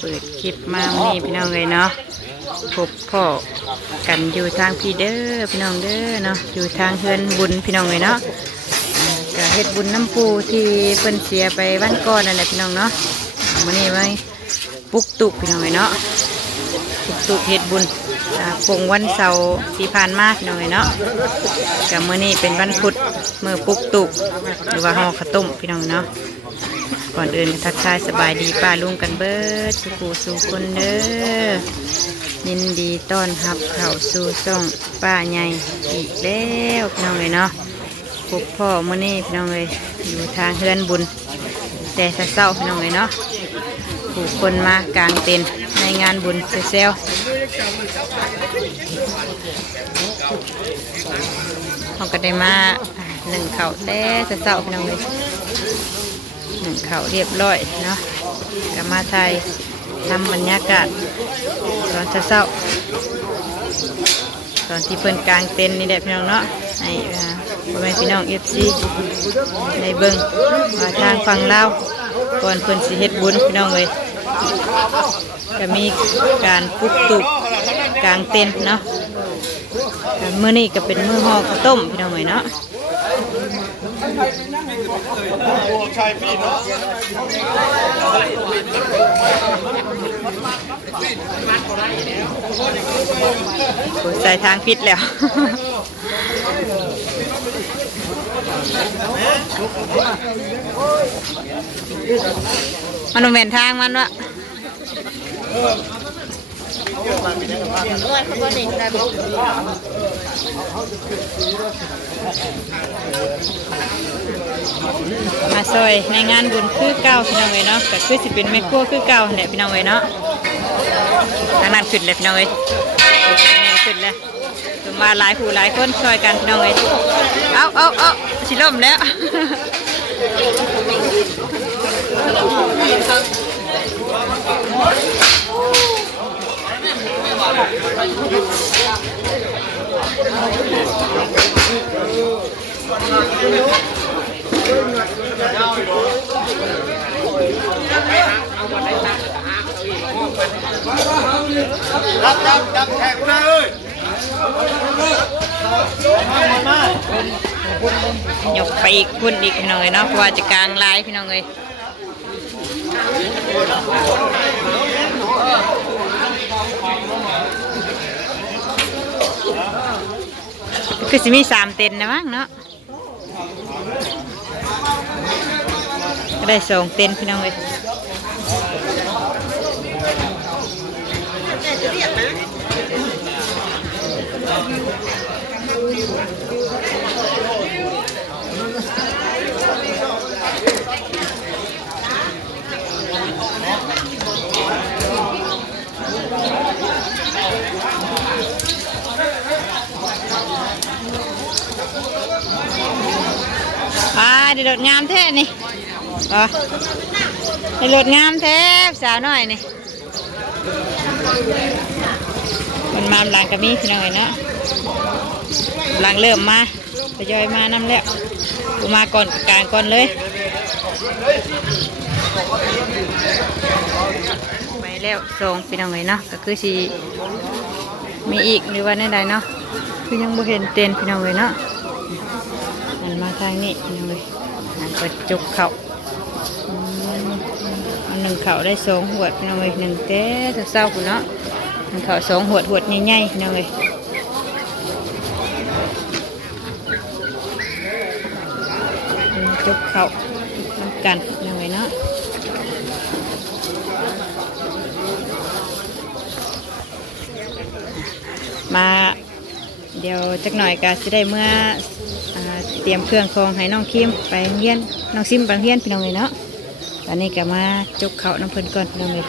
เปิดคลิปมาวันนี้พี่น้องเลยเนาะพบพ่อกันอยู่ทางพี่เด้อพี่น้องเด้อเนาะอยู่ทางเฮือนบุญพี่น้องเลยเนาะก็เฮ็ดบุญน้ำปูที่เพิ่นเสียไปวันก่อนนั่นแหละพี่น้องเนาะวันนี้ไว้ปุกตุกพี่น้องเลยเนาะปุกตุกเฮ็ดบุญ อ่าปงวันเสาร์ที่ผ่านมาพี่น้องเลยเนาะกับมื้อนี้เป็นวันพุธมื้อปุกตุก หรือว่าห่อข้าวต้มพี่น้องเนาะก่อนอื่นทักทายสบายดีป้าลุงกันเบิดสุขสู่คนเด้อยินดีต้อนรับเข้าสู่ช่องป้าใหญ่อีกแล้วพี่น้องเลยเนาะพบพ่อมื่อนี้พี่น้องเลยอยู่ทางเฮือนบุญ แต่เศร้าพี่น้องเลยเนาะ ผู้คนมากลางเต็นในงานบุญเซลเขาก็ได้มาหนึ่งเข่าแต่เศร้าพี่น้องเลยหนึ่งเข่าเรียบร้อยเนาะกับมาไทยทำบรรยากาศตอนเช้าๆตอนที่เพิ่นกลางเต็นนี่แหละพี่น้องเนาะให้พ่อแม่พี่น้องเอฟซีในเบิ้งว่าทางฝั่งลาว ก่อนเพิ่นสิเฮ็ดบุญพี่น้องเลยก็มีการปุกตุกกลางเต็นเนาะมื้อนี้ก็เป็นมื้อห่อข้าวต้มพี่น้องเลยเนาะใส่ทางพิษแล้ว มันเป็นทางมันวะมาซอยในงานบุญคือเก้าพี่น้องเว้ยเนาะก็คือสิเป็นแม่ครัวคือเก้าแหละพี่น้องเว้ยเนาะทางนั้นขึ้นเลยพี่น้องเว้ยขึ้นเลย มาหลายผู้หลายคนช่วยกันน้องเว้ยเอาเอาเอาสิล่มแล้วรับรับรับแขกมาเลย ยกไปอีกพุ่นอีกพี่น้องเอ้ยเนาะเพราะว่าจะกลางลายพี่น้องเลยคือสิมีสามเต็นนะมั้งเนาะก็ได้สองเต็นพี่น้องเลย อ่าเดี๋ยวรถงามแท้นี่ มันมาหลังกระมีพี่น้องเอ้ยเนาะหลังเริ่มมาทยอยมานํแล้วกูมาก่อนกลางก่อนเลย ไปแล้วส่งพี่น้องเลยเนาะก็คือสีมีอีกหรือว่าในใดเนาะคือยังบ่เห็นเต็นพี่น้องเลยเนาะหันมาทางนี้พี่น้องเลยหันเปิดจุกเข่าหนึ่งเข่าได้สองหวพี่น้องเลยหนึ่งเต้เศร้าๆคุณเนาะ หนึ่งเขาสองหวดหวดใหญ่ๆพี่น้องเลยจุกเขาน้ำกันพี่น้องเลยเนาะมาเดี๋ยวจักหน่อยก็จะได้เมื่ออเตรียมเครื่องคองให้น้องคิมไปเรียนน้องซิมไปเรียนพี่น้องเลยเนาะตอนนี้ก็มาจุกเขาน้ำเพิ่นก่อนพี่น้องเลย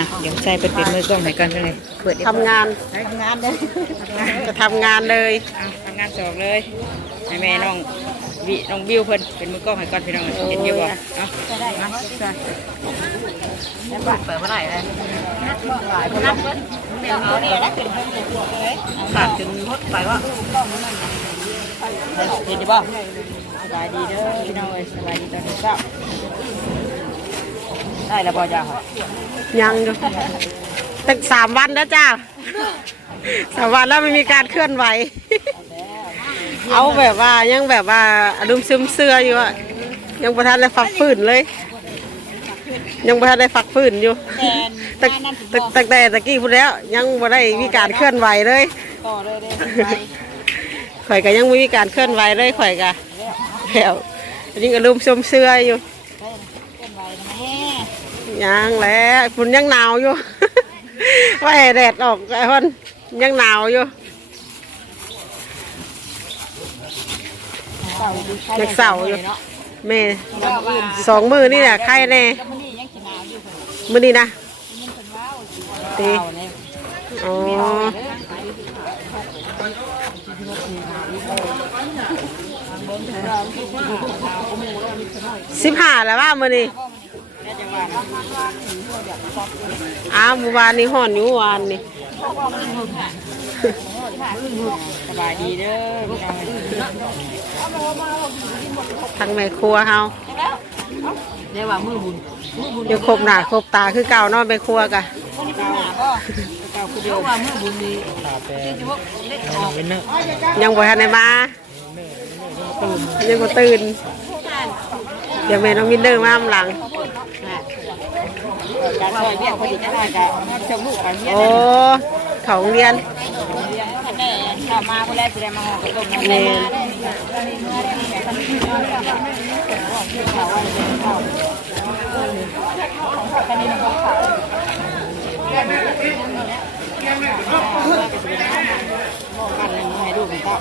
อะเดี๋ยวใส่เป็นเป็นมือกล้องให้ก่อนพี่น้องเลยเปิดทำงานทำงานเลยจะทำงานเลยอะทำงานสองเลยให้แม่น้องวิน้องบิวเพิ่นเป็นมือกล้องให้ก่อนพี่น้องเลยเห็นอยู่บ่เนาะได้ไหมเปิดเมื่อไหร่เลยนับเบิ้ลเดี๋ยวเอาเนี่ยได้ถึงเลยขาดถึงรถไปว่าเห็นดีป่ะสบายดีเด้อพี่น้องเอ้ยสบายดีตอนเช้า ได้แล้วบ่จ้ายังอยู่ตั้งสามวันแล้วจ้าสามวันแล้วไม่มีการเคลื่อนไหว เอาแบบว่ายังแบบว่าอารมณ์ซึมเสื้ออยู่อะยังประทานได้ฝักฝืนเลย ยังประทานได้ฝักฝืนอยู่ตั้งตั้งตั้งแต่ตะกี้พูดแล้ว ยังบ่ได้มีการเคลื่อนไหวเลยต่อเลยเด้อข่อยก็ยังไม่มีการเคลื่อนไหวเลยข่อยก็แล้วยังอารมณ์ซึมเสื้ออยู่ เป็นไว้นะแม่ ยังแหล้วฝุ่นยังหนาวอยู่ ว่าแดดออกไอ้คนยังหนาวอยู่ยังเศร้าอยู่แม่สองมือนี่แหละใครแน่มันนี่ยังกินน้ำอยู่มือนี่นะตีอ๋อสิบห้าแล้วว่ามือนี่ อ้าวเมื่อวานนี้ห่อนอยู่เมื่อวานนี่สบายดีเด้อพี่น้องเอ้ยทางแม่ครัวเฮาเดี๋ยวว่ามือบุญเดี๋ยวครบหน้าครบตาคือเก่าเนาะแม่ครัวกะเก่าก็เก่าคือเดียวว่ามือบุญนี่ที่จะว่าเล็กออกเป็นเนอะยังบ่ทันได้มายังบ่ตื่นเดี๋ยวแม่น้องมินเดอร์มาอำหลัง การช่วยเนี่ยพอดีจะได้จะเชิญลูกไปเรียนโอ้เขาโรงเรียนเรียนท่านได้ข้ามาคนแรกจะได้มาห่อขนมแม่นกันเลยให้ลูกมันก็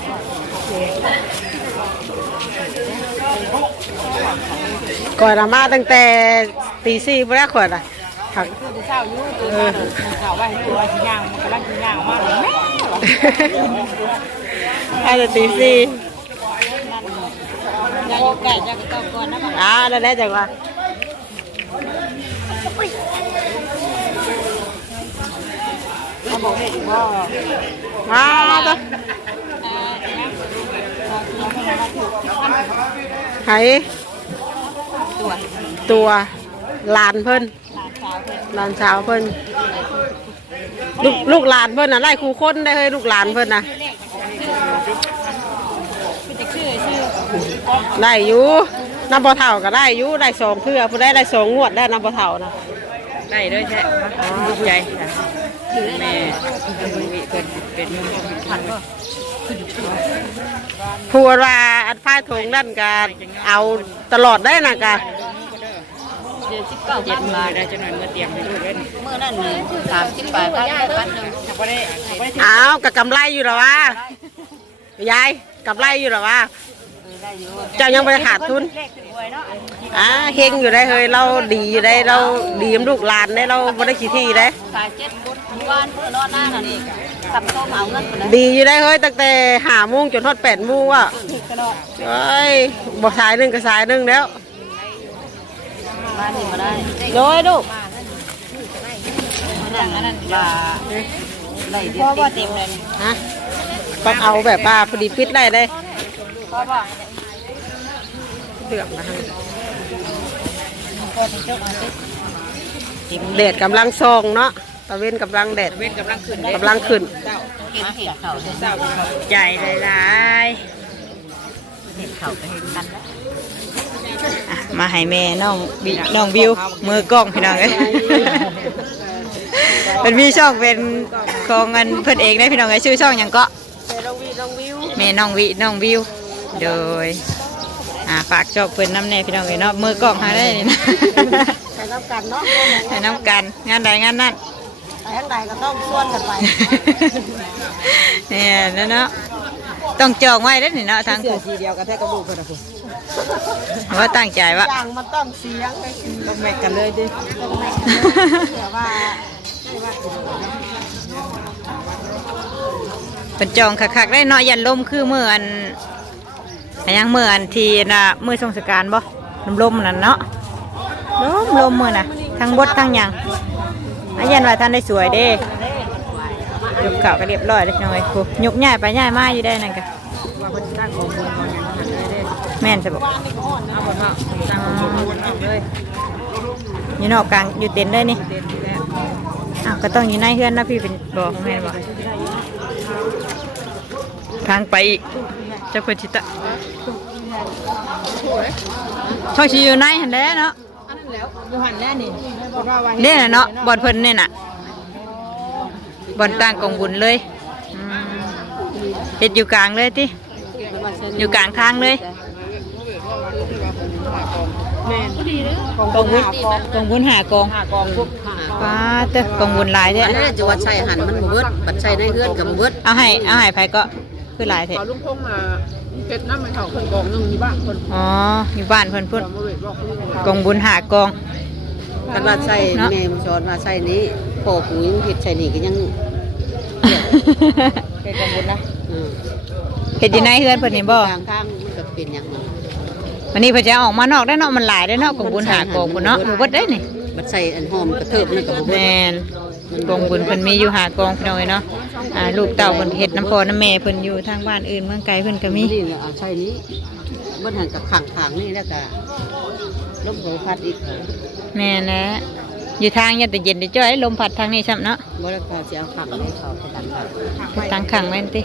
ก่อนมาตั้งแต่ตีสี่บ่ได้ข่อยล่ะ หักคือจะเศร้าอยู่คือมาข่าวว่าให้ลูกว่าชิ้นย่างมันกำลังชิ้นย่างมากเลยแม่ให้แต่ตีสี่ยาอยู่ไก่ยาก็ต้องก่อนนะมันอ่านั่นแหละจังว่าเขาบอกให้ว่ามาตัวไห้ตัวตัว หลานเพิ่นหลานสาวเพิ่นหลานสาวเพิ่นลูกลูกหลานเพิ่นน่ะไล่ครูคนได้เฮ้ยลูกหลานเพิ่นน่ะเป็นจะชื่อชื่อได้อยู่น้ำบ่เท่าก็ได้อยู่ได้สองเพื่อผู้ได้ได้สองงวดได้น้ำบ่เท่านะได้ด้วยใช่ดีใจแม่เป็นเป็นพันก็พูดว่าอันฝ้ายทงนั่นก็เอาตลอดได้นะกะ เจ็ดสิบเก้าเจ็ดมาได้จะหน่อยเมื่อเตรียมให้ลูกเล่นเมื่อนั่นสามสิบแปดพันพันหนึ่งไม่ได้ไม่ได้อ้าวกับกำไรอยู่หรอวะยายกำไรอยู่หรอวะได้อยู่เจ้ายังไม่ได้ขาดทุนเลขสวยเนาะอ่าเฮงอยู่ได้เฮ้ยเราดีอยู่ได้เราดีกับลูกหลานได้เราไม่ได้ขี้ที่ได้สายเจ็ดบุญบ้านเพื่อนนอนหน้าน่ะนี่สับโตเหมาเงินไปเลยดีอยู่ได้เฮ้ยตั้งแต่หาโมงจนทอดแปดโมงว่ะกระโดดเอ้ยบอกสายหนึ่งกับสายหนึ่งแล้ว บ้านนี่มาได้โดยลูกมาดังนั้นว่าได้เต็มเต็มเลยฮะต้องเอาแบบว่าพอดีปิดได้เลยเพราะว่าเลือกนะฮะคนเจ้าอาทิตย์แดดกำลังส่องเนาะตะเว้นกำลังแดดเว้นกำลังขึ้นกำลังขึ้นเห็นเห็นเขาเห็นเศร้าใจหลายเห็นเขาก็เห็นกันแล้วๆอะ มาให้แม่น้องบิน้องวิวมือกล้องพี่น้องเอ้ยเป็นพี่ช่องเป็นของเงินเพิ่นเองได้พี่น้องเอ้ยชื่อช่องหยังก็แม่น้องวิน้องวิวโดยอ่าฝากจอบเพิ่นน้ำแน่พี่น้องเอ้ยเนาะมือกล้องหาได้นี่นะใส่น้ำกันเนาะให้น้ำกันงานใดงานนั้นไป ทางใดก็ต้องส่วนกันไปเนี่ยนั่นเนาะต้องจองไว้ได้อนี่เนาะทางเสื้อผู้สีเดียวกันแท้กับลูกกันนะคุณว่าตั้งใจว่าอย่างมันต้องเสียงเลยสิต้องแม็กกันเลยดิแต่ว่าเป็นจองคักๆได้เนาะยันลมคือเมื่ออันอันยังเมื่ออันทีน่ะมือสงสการบ่ลมลมๆนั่นเนาะลมลมมือน่ะทั้งบดทั้งหยัง อายันว่าท่านได้สวยเด้ยกเข่าก็เรียบร้อยเลยน้อยครูยกง่ายไปง่ายมากอยู่ได้นั่นก็ว่าคนสร้างของบุญของอย่างนั้นเลยเด้แม่นจะบอกอยู่นอกกลางอยู่เต็นได้นี่อ้าวก็ต้องอยู่ในเฮือนนะพี่เป็นบอกแม่นบอกทางไปอีกเจ้าคนชิตะช่องชีอยู่ในเหันแล้วเนาะ อันนั้นแล้วอยู่หันแน่นี่บอกว่าว่าเนี่ยน่ะเนาะบอลเพิ่นเนี่ยน่ะบอลต่างกองบุญเลยอืมเฮ็ดอยู่กลางเลยติอยู่กลางทางเลยแม่นดีเด้อกองบุญกองบุญหากองหากองพวกหาป้าเต้อกองบุญหลายแท้อันนั้นจะว่าใช่หันมันบ่เบิดบัดใช่ในเฮือนกับบ่เบิดเอาให้เอาให้ไผก็คือหลายแท้ขอลุงพงมา เพชรน้ำมันเขาคนกองนึงอยู่บ้านคนอ๋ออยู่บ้านเพิ่นพุ่นกองบริเวณบอกลุงกองบุญหากอง คันว่าใช่เนาะ แม่มันสอนว่าใช่นี้พ่อกูยังเฮ็ดใช่นี่ก็ยังเป็นกองบุญนะอืมเฮ็ดอยู่ในเฮือนเพิ่นนี่บ่ทางทางมันก็เป็นอย่างนั้น วันนี้เพิ่นจะเอาออกมานอกได้อเนาะมันหลายได้อเนาะกองบุญหากองพุ่นเนาะบ่เบิดได้นี่ บัดใช่อันหอมกระเทิบนั่นก็บ่เบิดแม่นกองบุญเพิ่นมีอยู่หากองพี่น้องเอ้ยเนาะอ่าลูกเต้าเพิ่นเฮ็ดน้ำพ่อน้ำแม่เพิ่นอยู่ทางบ้านอื่นเมืองไกลเพิ่นก็มี นี่แหละเอาใช่นี้เบิดหันกับขังขางๆนี่แล้วก็ลมโหพัดอีกแม่นแหละอยู่ทางยันแต่เย็นได้จ้อยลมพัดทางนี้ซ้ำเนาะบ่ได้พอสิเอาขังให้เขาไปกันครับไปทางขังแม่นติ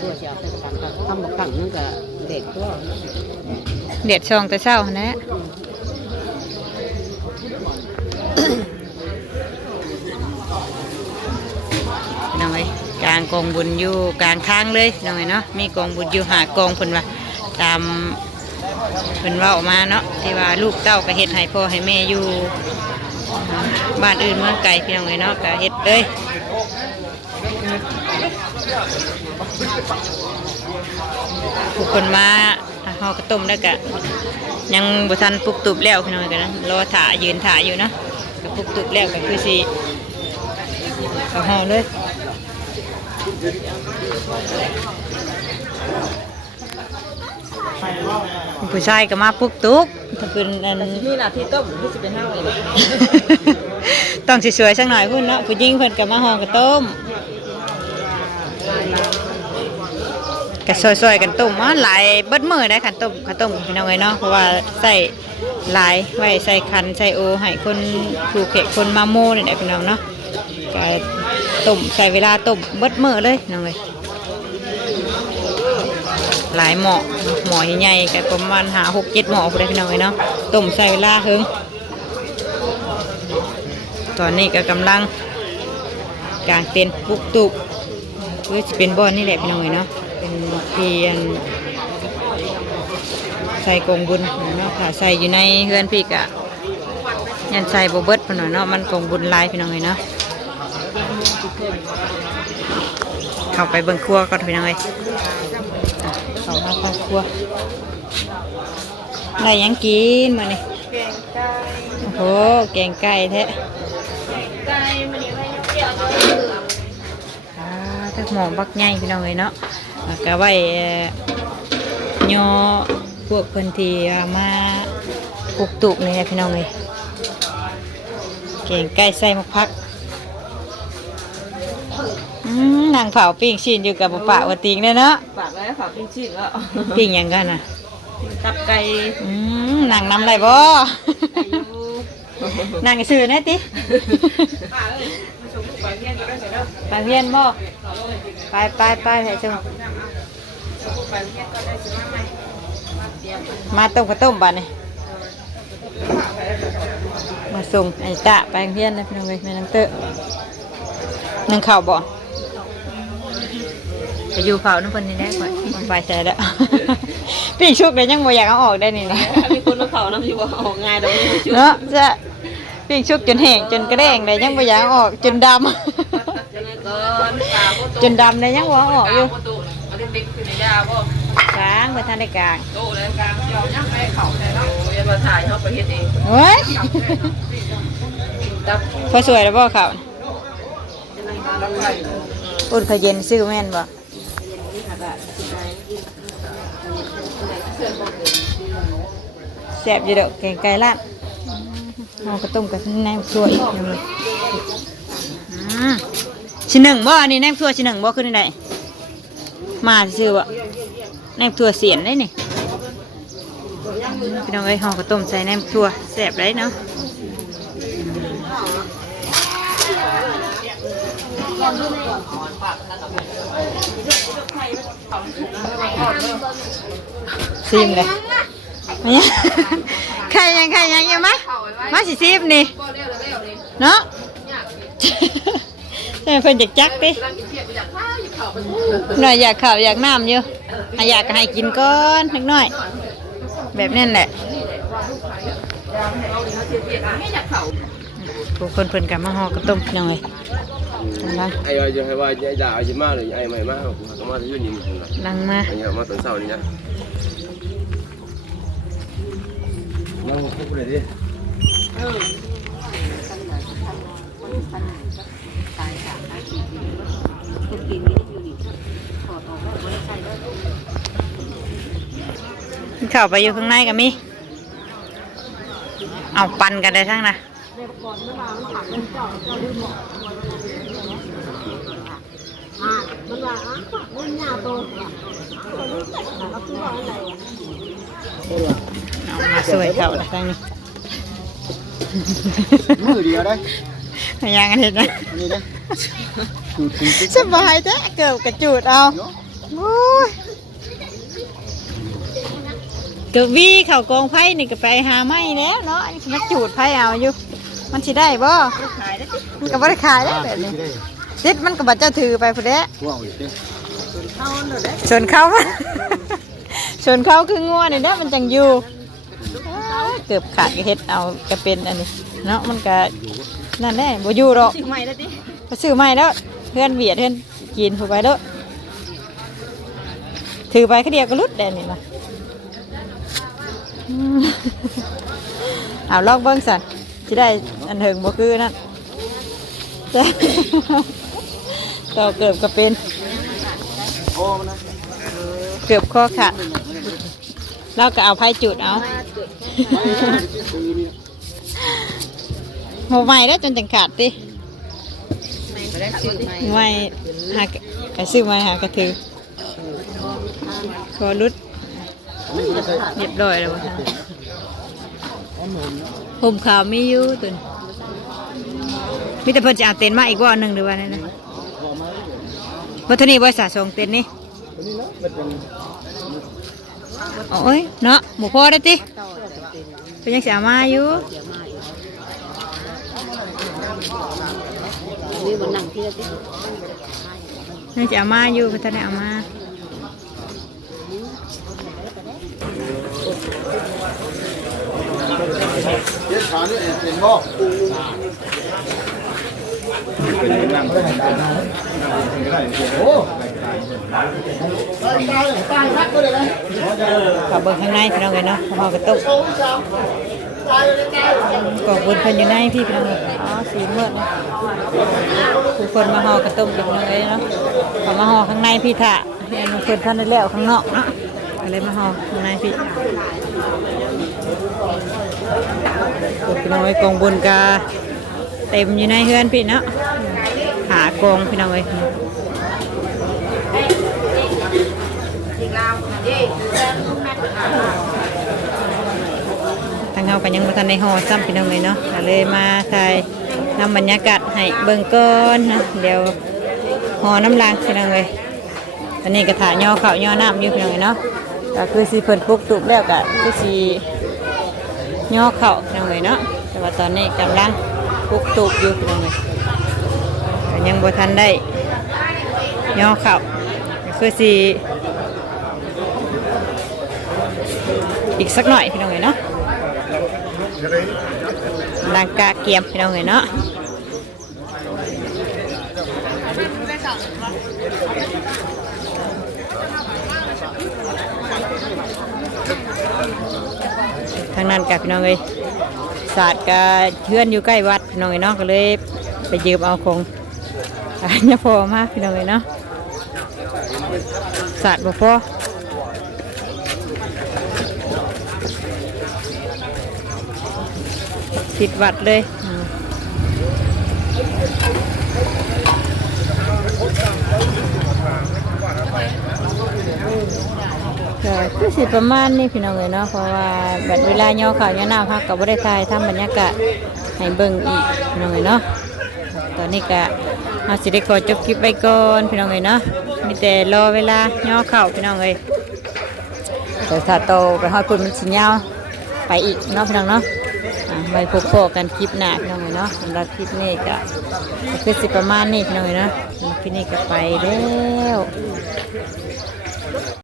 ตัวสิเอาไปกันครับทำบ่ขังมันก็เด็กตัว เด็ดช่องแต่เช้าหั่นแหละพี่ น้องเอ้ยกลางกองบุญอยู่กลางทางเลยพี่น้องเอ้ยเนาะมีกองบุญอยู่หากองเพิ่นว่าตามเพิ่นว่าออกมาเนาะที่ว่าลูกเต้าก็เฮ็ดให้พ่อให้แม่อยู่บ้านอื่นเมืองไกลพี่น้องเอ้ยเนาะก็เฮ็ดเลยผู้คนมาหอกระต้มแล้วก็ยังบุทันปุกตุบแล้วพี่น้องกันนะรอถ่ายืนถ่าอยู่เนาะ ก็ปลุกตุบแล้วก็คือสิเขาห่อเลยผู้ชายก็มาปลุกตุกถ้าเป็นอันนี่น่ะที่ต้มที่สิเป็นห้าเองต้องสวยๆสักหน่อยพุ่นเนาะผู้หญิงเพิ่นก็มาห่อกระต้ม ก็ซอยๆกันต้มมาหลายเบิดมือได้ขันต้มข้าวต้มพี่น้องเอ้ยเนาะเพราะว่าใส่หลายไว้ใส่คันใส่โอให้คนผูกเขกคนมาโม่นี่แหละพี่น้องเนาะก็ต้มใส่เวลาต้มเบิดมือเลยพี่น้องเอ้ยหลายหมอหมอใหญ่ๆก็ประมาณหาหกเจ็ดหมอพอได้พี่น้องเอ้ยเนาะต้มใส่เวลาเฮิงตอนนี้ก็กำลังกางเต็นท์ปุกตุกเพื่อจะเป็นบ่อนนี่แหละพี่น้องเอ๋ยเนาะ เป็นเพียนใส่กรงบุญเนาะค่ะใส่อยู่ในเฮือนพี่กะยันใส่บเบิดพนหน่อยเนาะมันกรงบุญหลายพี่น้องเอ๋ยเนาะเข้าไปเบิ่งครัวก่อนพี่น้องเอ๋ยเข้ามาเข้าครัวได้หยังกินมานี่โอ้โหแกงไก่แท้อ่าถ้าหมอบักใหญ่พี่น้องเลยเนาะ แล้วก็ไว้เอ่อย่อพวกเพิ่นที่เอามาปลูกตุกนี่แหละพี่น้องเลยเก่งไก่ใส่มะพักอืมนางเผาปิ้งชิ้นอยู่กับปะวติงเลยเนาะฝากแล้วฝากปิ้งชิ้นแล้วปิ้งหยังกันน่ะตับไก่อืมนางน้ำไรบ่นางซื้อแน่ติ ไปเพียนบ่ไปไปไปให้ชมมาต้มข้าวต้มบ้านนี่มาส่งไอ้ตะไปโรงเพียนนะพี่น้องเลยแม่นังเตอะนึ่งข้าวบ่จะอยู่เผาน้ำเพิ่นนี่แน่ก่อนมันไปใส่แล้วพี่ชุกเลยยังบ่อยากเอาออกได้นี่นะมีคนมาเขาน้ำอยู่ว่าออกง่ายดอกนี่เนาะจะพี่ชุกจนแห้งจนกระแดงเลยยังบ่อยากเอาออกจนดำก่อนตาบ่ จนดำเลยยังบ่เอาออกอยู่ประตูอันนี้ติ๊กคือในยาบ่กลางไปทานได้กลางโตเลยกลางยอมยังไปเขาแต่เนาะเรียนมาถ่ายเขาไปเฮ็ดเองเฮ้ยตับพอสวยแล้วบ่เขาน่ะอุ่นขาวเย็นซื้อแม่นบ่แซ่บอยู่ดอกแกงไก่ลาดเอากระต้มกับแหนมถั่วอีกอย่างหนึงอืม ชิ้นหนึ่งบ่อันนี้แนมถั่วชิ้นหนึ่งบ่ขึ้นได้มาซื้อบ่แนมถั่วเสียนได้นี่พี่น้องเอ้ยห่อข้าวต้มใส่แนมถั่วแซ่บได้เนาะซิมเลยมาเนี่ยใครยังใครยังอยู่มะมาสิซิมนี่เนาะ ใช่เพิ่นอยากจักดิหน่อยอยากข้าวอยากน้ำอยู่อะอยากก็ให้กินก่อนนิดหน่อย แบบนั้นแหละผู้คนเพิ่นกลับมาห่อกระต้มหน่อยลัง ai ơi hay ว่ายายจะมาหรือไอ้ไม่มาผมก็มาที่ยืนนี่มันนะลังมาอันนี้มาตอนเช้านี่นะนั่งคุกเลยดิ เข้าไปอยู่ข้างในก็มีเอาปันกันได้ทั้งนะเอามาสวยเข้าได้ทั้งนี้มือเดียวได้ยังกันเห็นนะอันนี้ได้ สูตรถึงติ๊กสบายแท้เกือบกระจูดเอาโอ้ยเกือบวีเข่ากองไผ่นี่ก็ไปหาไม้แล้วเนาะอันนี้มาจูดไผ่เอาอยู่ มันสิได้บ่มันก็บ่ได้ขายแล้วแบบนี้ติดมันก็บ่เจ้าถือไปพุ่นแหละว้าวอีกเด้ส่วนเขามันส่วนเขาคืองัวนี่เด้อมันจังอยู่อ้ายเกือบขาดก็เฮ็ดเอาก็เป็นอันนี้เนาะมันก็นั่นแน่บ่อยู่หรอกใหม่แล้วดิไปซื้อใหม่แล้ว เพื่อนเบียดเพื่อนกินถูกไปแล้วถือไปแค่เดียวก็รุดแดนนี่นะเอาลองเบิ้งสันจะได้อันเถิงบ่คือนั่นจ้ะต่อเกือบก็เป็นเกือบข้อขาดเราก็เอาไพ่จุดเอาซื้อนี่หัวใหม่แล้วจนจังขาดติ ไม่ได้ซื้อใหม่ไม่หากไอ้ซื้อมาหากระถือขอรุดเรียบร้อยแล้ววะท่านผมขาวไม่ยู่ตุนมีแต่เพิ่นจะเอาเต็นท์มาอีกว่าหนึ่งหรือว่าไงนะวัฒนีบริษัทส่งเต็นท์นี่โอ้ยเนาะหมูพ่อได้ติเป็นยังจะเอามาอยู่ นี่มันนั่งที่ที่ยังจะเอามาอยู่เพิ่นจะได้เอามาเด็ดขานี่เป็นบ่โอ้ตายตายตายรักก็ได้ไหมขับเบิ้งข้างในพี่น้องเลยเนาะพอกระตุกโอ้ยสาวตายเลยตายกองบุญเพิ่นอยู่ในพี่พี่น้องเลยอ๋อสีเมื่อ นะทุกคนมาห่อกระตุ้มกันเลยเนาะเขามาห่อข้างในพี่ถะเห็นเพิ่นท่านได้แล้วข้างนอกเนาะก็เลยมาห่อข้างในพี่พี่น้องไอ้ยกองบุญกาเต็มอยู่ในเฮือนพี่เนาะหากองพี่น้องเอ้ยทางเฮากันยังบ่ทันได้ห่อซ้ำพี่น้องเลยเนาะเลยมาถ่าย นำบรรยากาศให้เบิ่งก่อนนะเดี๋ยวหอน้ำลางพี่น้องเลยตอนนี้ก็ถ่ายย่อเข้าย่อน้ำอยู่พี่น้องเลยเนาะก็คือสิเพิ่นปลุกตุกแล้วก็คือสิย่อเข้าวพี่น้องเลยเนาะแต่ว่าตอนนี้กำลังปลุกตุกอยู่พี่น้องเลยยังบ่ทันได้ย่อเข้าคือสิอีกสักหน่อยพี่น้องเลยเนาะ ดังกาเกียมพี่น้องเห็นเนาะทางนั้นกับพี่น้องเลยศาสตร์กาเชื่อนอยู่ใกล้วัดพี่น้องเลยเนาะก็เลยไปยืมเอาของอันนี้พอมากพี่น้องเลยเนาะศาสตร์บ่พอ ติดวัดเลยอืมก็คือสิประมาณนี้พี่น้องเลยเนาะเพราะว่าบัดเวลาย่อข่าวย่อหน้าพักกับบ่ได้ถ่ายทำบรรยากาศให้เบิ่งอีกพี่น้องเลยเนาะตอนนี้ก็เอาสิได้ขอจบคลิปไปก่อนพี่น้องเลยเนาะมีแต่รอเวลาย่อข่าวพี่น้องเลยแต่ถ้าโตไปฮอดปุ่นมันสิยาวไปอีกเนาะพี่น้องเนาะอะ ไปพบโกันคลิปหนักหน่อยเนาะสำหรับคลิปนี้ก็ก็คือสิประมาณนี้หน่อยเนาะคลิปนี้ก็ไปแล้ว